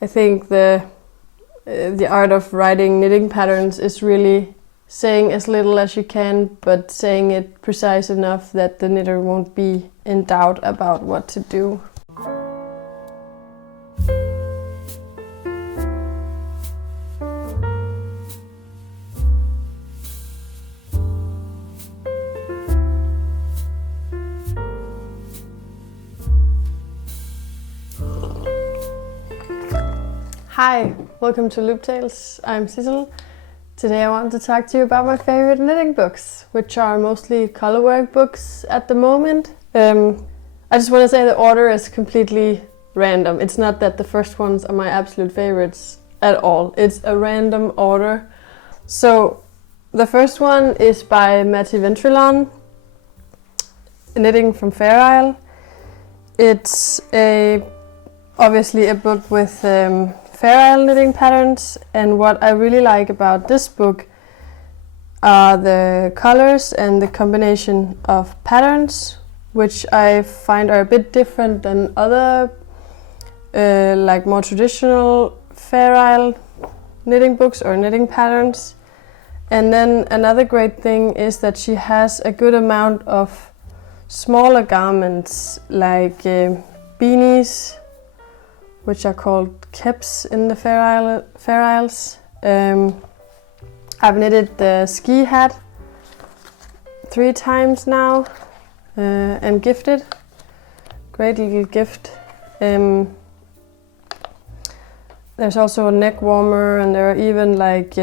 I think the art of writing knitting patterns is really saying as little as you can, but saying it precise enough that the knitter won't be in doubt about what to do. Hi, welcome to Loop Tales. I'm Sissel. Today I want to talk to you about my favorite knitting books, which are mostly colorwork books at the moment. I just want to say the order is completely random. It's not that the first ones are my absolute favorites at all. It's a random order. So the first one is by Ventrillon, Knitting from Føroysk. It's obviously a book with Føroysk knitting patterns, and what I really like about this book are the colors and the combination of patterns, which I find are a bit different than other like more traditional Føroysk knitting books or knitting patterns. And then another great thing is that she has a good amount of smaller garments like beanies, which are called keps in the Føroysk. I've knitted the ski hat 3 times now and gifted. Great little gift. There's also a neck warmer, and there are even like,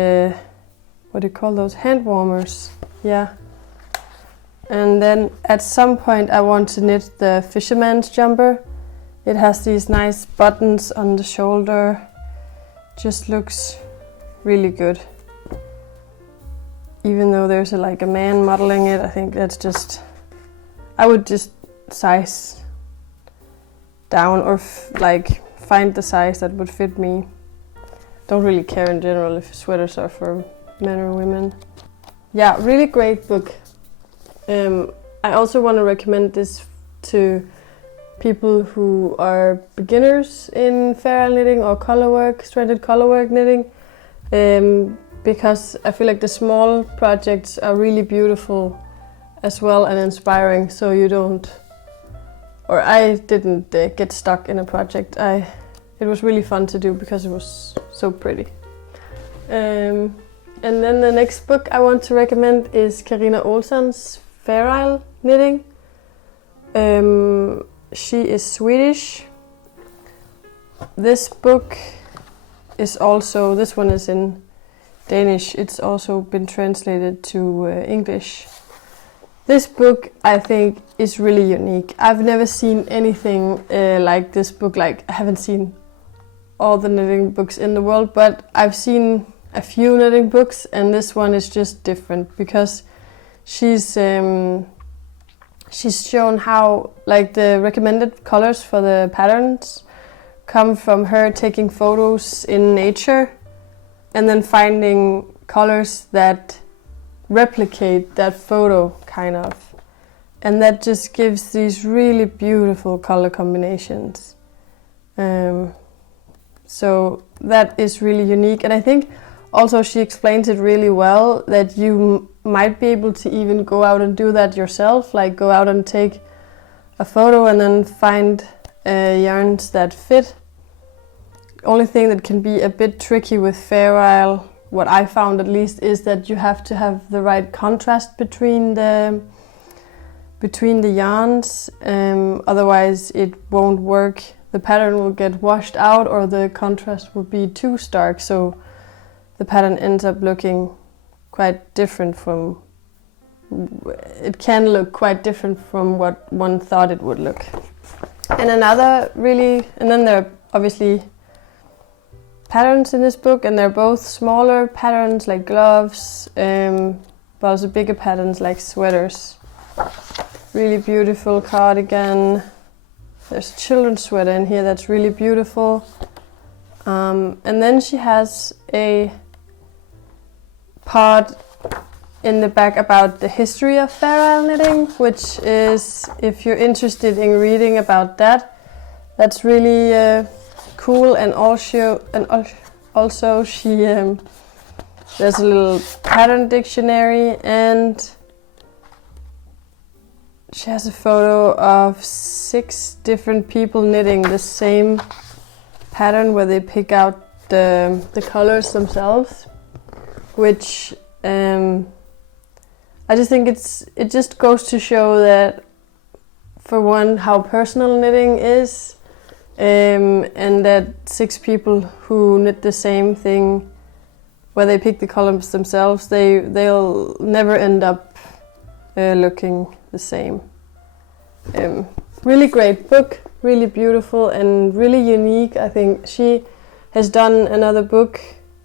what do you call those? Hand warmers. Yeah. And then at some point I want to knit the fisherman's jumper. It has these nice buttons on the shoulder. Just looks really good. Even though there's like a man modeling it, I think that's just... I would just size down or like find the size that would fit me. Don't really care in general if sweaters are for men or women. Yeah, really great book. I also want to recommend this to people who are beginners in Føroysk knitting or colorwork, threaded colorwork knitting, because I feel like the small projects are really beautiful as well and inspiring, so you don't, or I didn't get stuck in a project. It was really fun to do because it was so pretty. And then the next book I want to recommend is Carina Olsson's Føroysk knitting. She is Swedish. This book is also, this one is in Danish. It's also been translated to English. This book I think is really unique. I've never seen anything like this book. Like, I haven't seen all the knitting books in the world, but I've seen a few knitting books, and this one is just different because she's shown how, like, the recommended colors for the patterns come from her taking photos in nature and then finding colors that replicate that photo, kind of. And that just gives these really beautiful color combinations. So that is really unique. And I think also she explains it really well, that you might be able to even go out and do that yourself, like go out and take a photo and then find yarns that fit. Only thing that can be a bit tricky with Føroysk, what I found at least, is that you have to have the right contrast between the yarns, otherwise it won't work. The pattern will get washed out or the contrast will be too stark, so the pattern ends up looking quite different from, it can look quite different from what one thought it would look. And then there are obviously patterns in this book, and they're both smaller patterns like gloves, but also bigger patterns like sweaters. Really beautiful cardigan. There's a children's sweater in here that's really beautiful. And then she has a part in the back about the history of Føroysk knitting, which is, if you're interested in reading about that, that's really cool, and also she there's a little pattern dictionary, and she has a photo of 6 different people knitting the same pattern where they pick out the colors themselves, which I just think it just goes to show that, for one, how personal knitting is, and that 6 people who knit the same thing, where they pick the colors themselves, they'll never end up looking the same. Really great book, really beautiful and really unique. I think she has done another book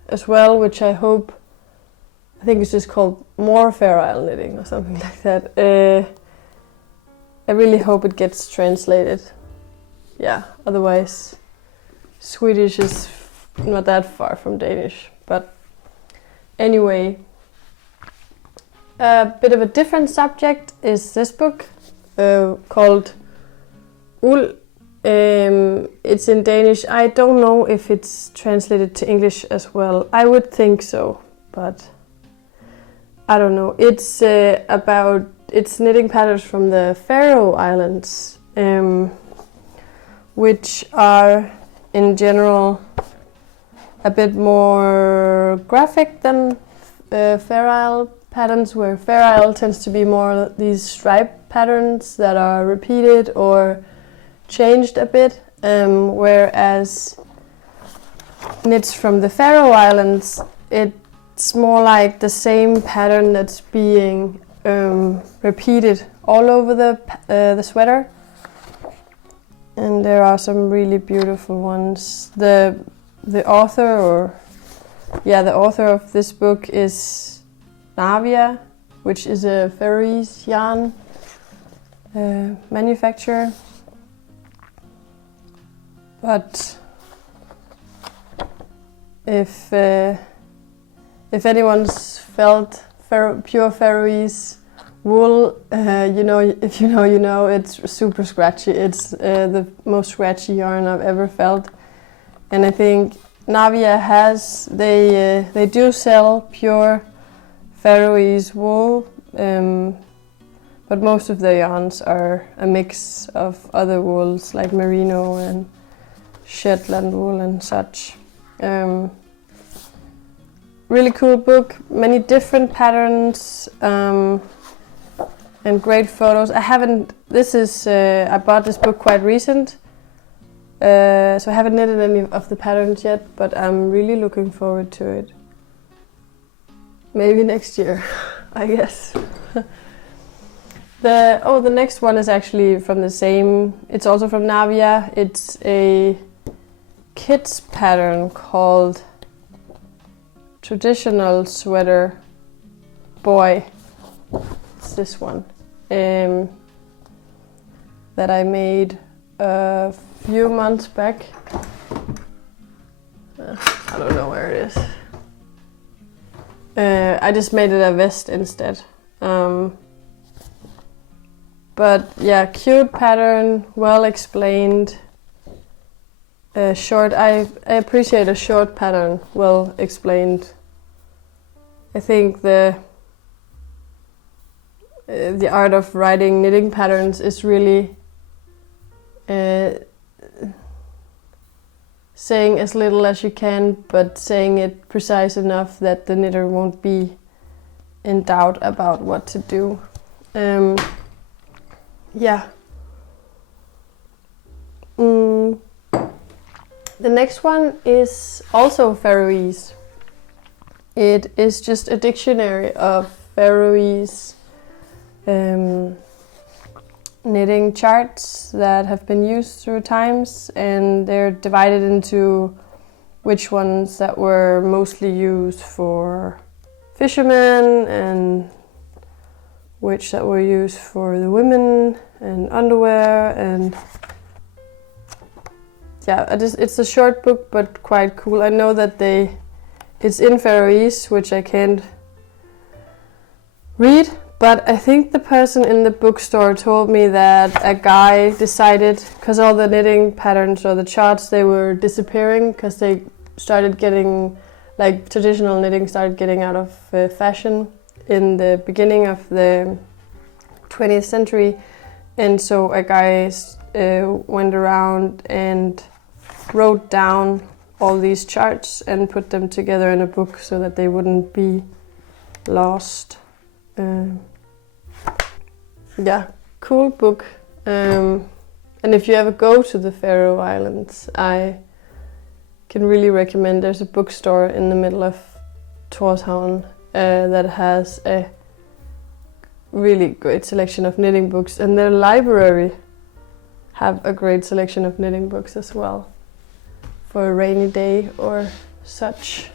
as well, which I think it's just called More Færøske Knitting or something like that. I really hope it gets translated. Yeah, otherwise Swedish is not that far from Danish. But anyway, a bit of a different subject is this book called Uld. It's in Danish. I don't know if it's translated to English as well. I would think so, but I don't know. It's it's knitting patterns from the Faroe Islands, which are in general a bit more graphic than Faroe patterns, where Faroe tends to be more these stripe patterns that are repeated or changed a bit, whereas knits from the Faroe Islands, it's more like the same pattern that's being repeated all over the sweater. And there are some really beautiful ones. The author of this book is Navia, which is a faroese yarn manufacturer. But if anyone's felt pure Faroese wool, if you know, it's super scratchy. It's the most scratchy yarn I've ever felt, and I think Navia they do sell pure Faroese wool, but most of their yarns are a mix of other wools like merino and Shetland wool and such. Really cool book, many different patterns and great photos. I bought this book quite recent, so I haven't knitted any of the patterns yet, but I'm really looking forward to it. Maybe next year, I guess. The next one is actually from the same, it's also from Navia. It's a kids pattern called Traditional Sweater Boy. It's this one that I made a few months back. I don't know where it is. I just made it a vest instead. But yeah, cute pattern, well explained. Short. I appreciate a short pattern, well explained. I think the art of writing knitting patterns is really saying as little as you can, but saying it precise enough that the knitter won't be in doubt about what to do. Yeah. The next one is also Faroese. It is just a dictionary of Faroese knitting charts that have been used through times, and they're divided into which ones that were mostly used for fishermen and which that were used for the women and underwear. And yeah, it's a short book but quite cool. I know that it's in Faroese, which I can't read, But I think the person in the bookstore told me that a guy decided, because all the knitting patterns or the charts, they were disappearing because they started getting, like traditional knitting started getting out of fashion in the beginning of the 20th century. And so a guy went around and wrote down all these charts and put them together in a book so that they wouldn't be lost. Yeah, cool book. And if you ever go to the Faroe Islands, I can really recommend. There's a bookstore in the middle of Tórshavn that has a really great selection of knitting books, and their library have a great selection of knitting books as well for a rainy day or such.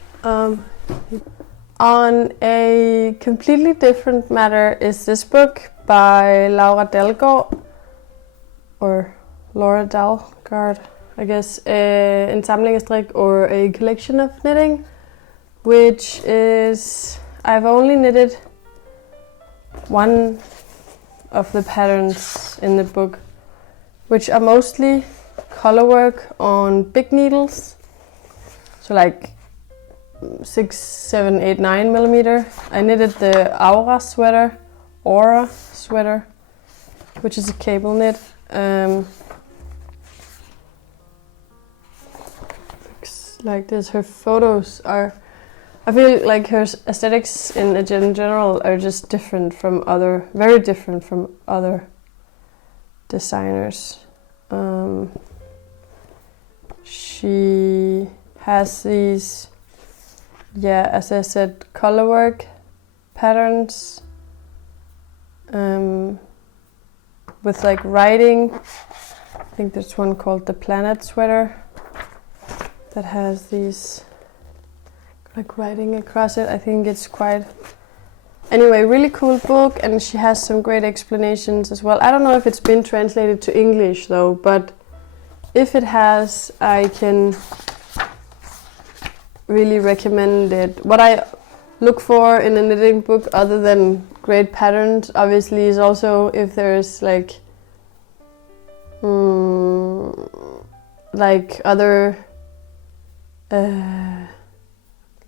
On a completely different matter is this book by Dalgaard, or Laura Dalgaard, I guess, en samling strik, or a collection of knitting, which is, I've only knitted one of the patterns in the book, which are mostly color work on big needles, so like 6, 7, 8, 9 millimeter. I knitted the Aura sweater, which is a cable knit. Looks like this. Her photos are, I feel like her aesthetics in general are just different from very different from other designers. She has these, yeah, as I said, color work patterns with like writing. I think there's one called the Planet sweater that has these like writing across it. I think it's quite, anyway, really cool book, and she has some great explanations as well. I don't know if it's been translated to English though, but if it has, I can really recommend it. What I look for in a knitting book, other than great patterns, obviously, is also if there's like other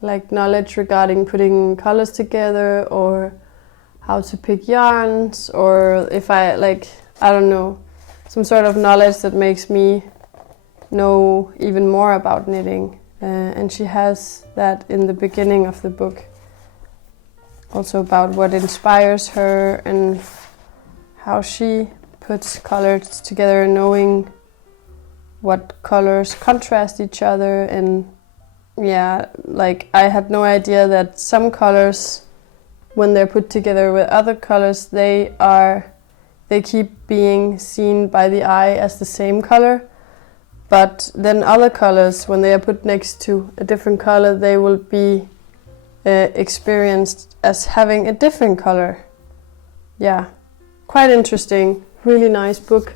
like knowledge regarding putting colors together, or how to pick yarns, or if I don't know, some sort of knowledge that makes me know even more about knitting. And she has that in the beginning of the book, also about what inspires her and how she puts colors together, knowing what colors contrast each other. And yeah, like I had no idea that some colors, when they're put together with other colors, they keep being seen by the eye as the same color. But then other colors, when they are put next to a different color, they will be experienced as having a different color. Yeah, quite interesting, really nice book.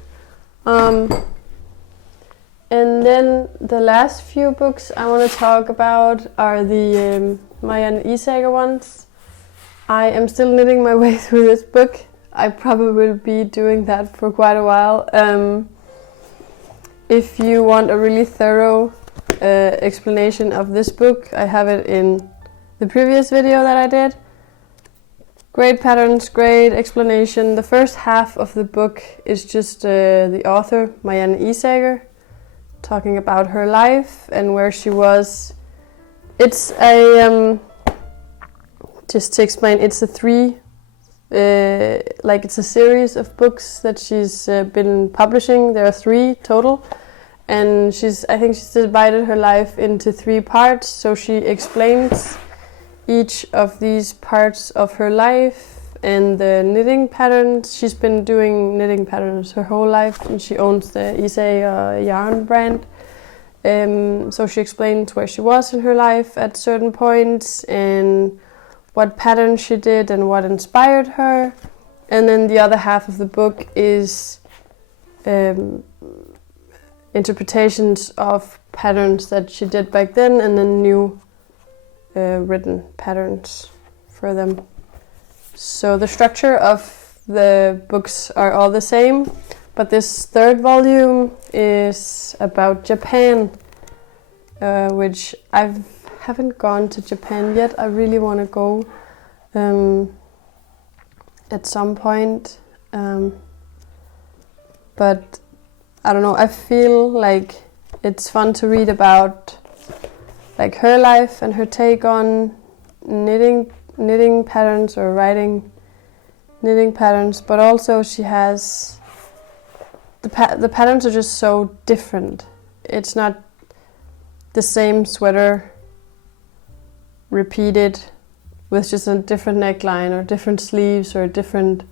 And then the last few books I want to talk about are the Marianne Isager ones. I am still knitting my way through this book. I probably will be doing that for quite a while. If you want a really thorough explanation of this book, I have it in the previous video that I did. Great patterns, great explanation. The first half of the book is just the author, Marianne Isager, talking about her life and where she was. It's a, just to explain, it's a it's a series of books that she's been publishing. There are 3 total. And I think she's divided her life into 3 parts, so she explains each of these parts of her life and the knitting patterns. She's been doing knitting patterns her whole life, and she owns the Isager yarn brand. So she explains where she was in her life at certain points, and what patterns she did and what inspired her. And then the other half of the book is interpretations of patterns that she did back then, and then new written patterns for them. So the structure of the books are all the same, but this third volume is about Japan, which I haven't gone to Japan yet. I really want to go at some point, but I don't know, I feel like it's fun to read about like her life and her take on knitting patterns or writing knitting patterns, but also she has the patterns are just so different. It's not the same sweater repeated with just a different neckline or different sleeves or different,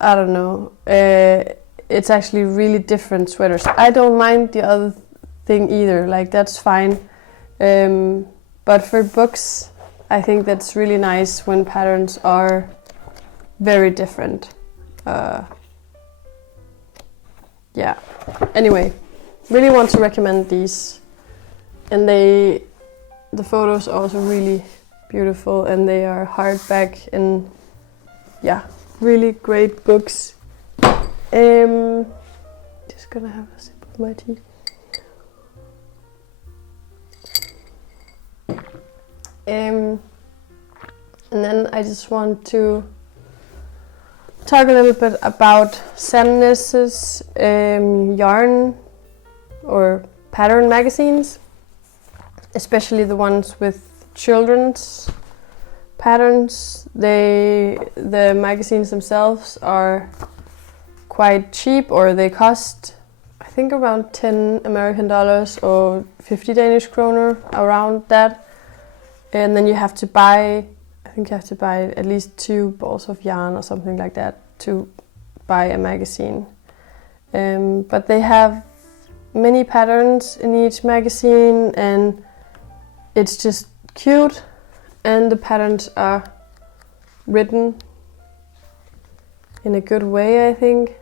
I don't know, it's actually really different sweaters. I don't mind the other thing either, like that's fine, but for books I think that's really nice when patterns are very different. Yeah, anyway, really want to recommend these, and the photos are also really beautiful, and they are hardback, and yeah, really great books. Just gonna have a sip of my tea. And then I just want to talk a little bit about Sandnes's yarn or pattern magazines, especially the ones with children's patterns. The magazines themselves are quite cheap, or they cost I think around 10 American dollars or 50 Danish kroner, around that. And then you have to buy, I think you have to buy at least 2 balls of yarn or something like that to buy a magazine. But they have many patterns in each magazine, and it's just cute, and the patterns are written in a good way, I think.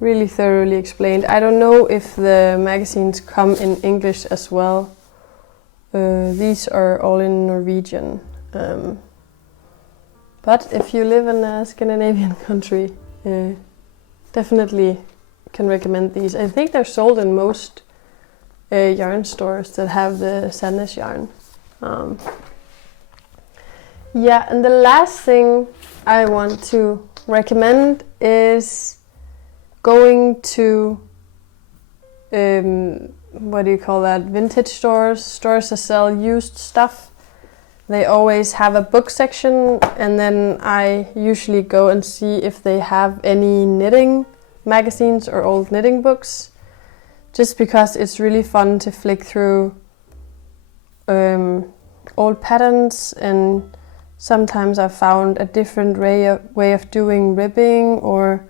Really thoroughly explained. I don't know if the magazines come in English as well. These are all in Norwegian. But if you live in a Scandinavian country, definitely can recommend these. I think they're sold in most yarn stores that have the Sandnes yarn. Yeah, and the last thing I want to recommend is going to what do you call that? Vintage stores that sell used stuff. They always have a book section, and then I usually go and see if they have any knitting magazines or old knitting books, just because it's really fun to flick through old patterns, and sometimes I've found a different way of doing ribbing or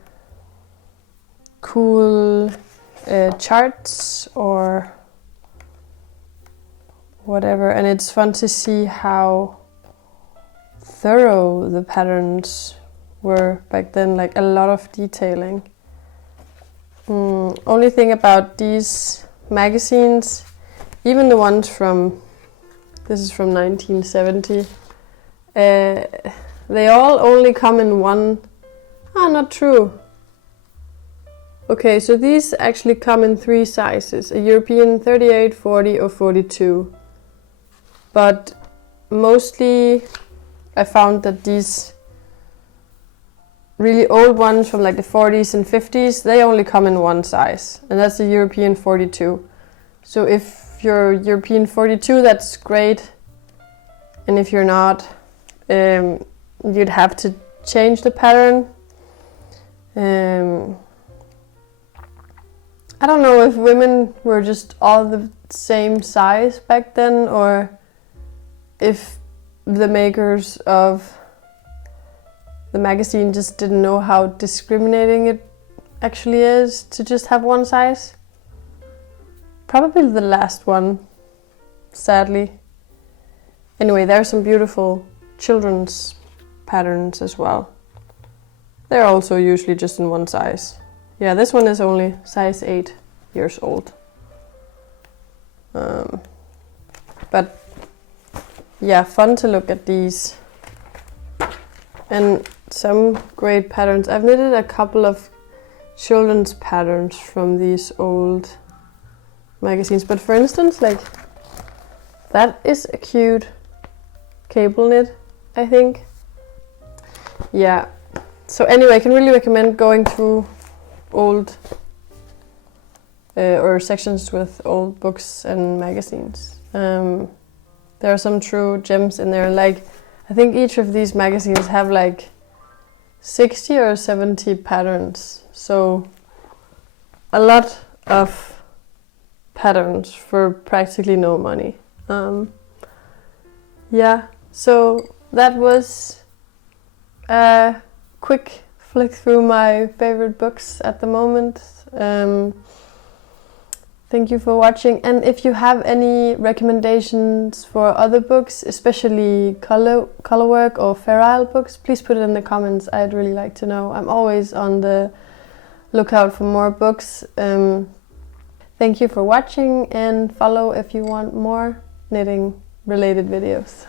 cool charts or whatever, and it's fun to see how thorough the patterns were back then, like a lot of detailing. Only thing about these magazines, even the ones from, this is from 1970, they all only come in one, not true. Okay, so these actually come in 3 sizes, a European 38, 40 or 42. But mostly I found that these really old ones from like the 40s and 50s, they only come in one size, and that's the European 42. So if you're European 42, that's great, and if you're not, you'd have to change the pattern. I don't know if women were just all the same size back then, or if the makers of the magazine just didn't know how discriminating it actually is to just have one size. Probably the last one, sadly. Anyway, there are some beautiful children's patterns as well. They're also usually just in one size. Yeah, this one is only size 8 years old. But yeah, fun to look at these and some great patterns. I've knitted a couple of children's patterns from these old magazines, but for instance, like that is a cute cable knit, I think. Yeah, so anyway, I can really recommend going through old or sections with old books and magazines. There are some true gems in there. Like, I think each of these magazines have like 60 or 70 patterns. So a lot of patterns for practically no money. Yeah, so that was a quick flick through my favorite books at the moment. Thank you for watching, and if you have any recommendations for other books, especially colorwork or feral books, please put it in the comments. I'd really like to know. I'm always on the lookout for more books. Thank you for watching, and follow if you want more knitting related videos.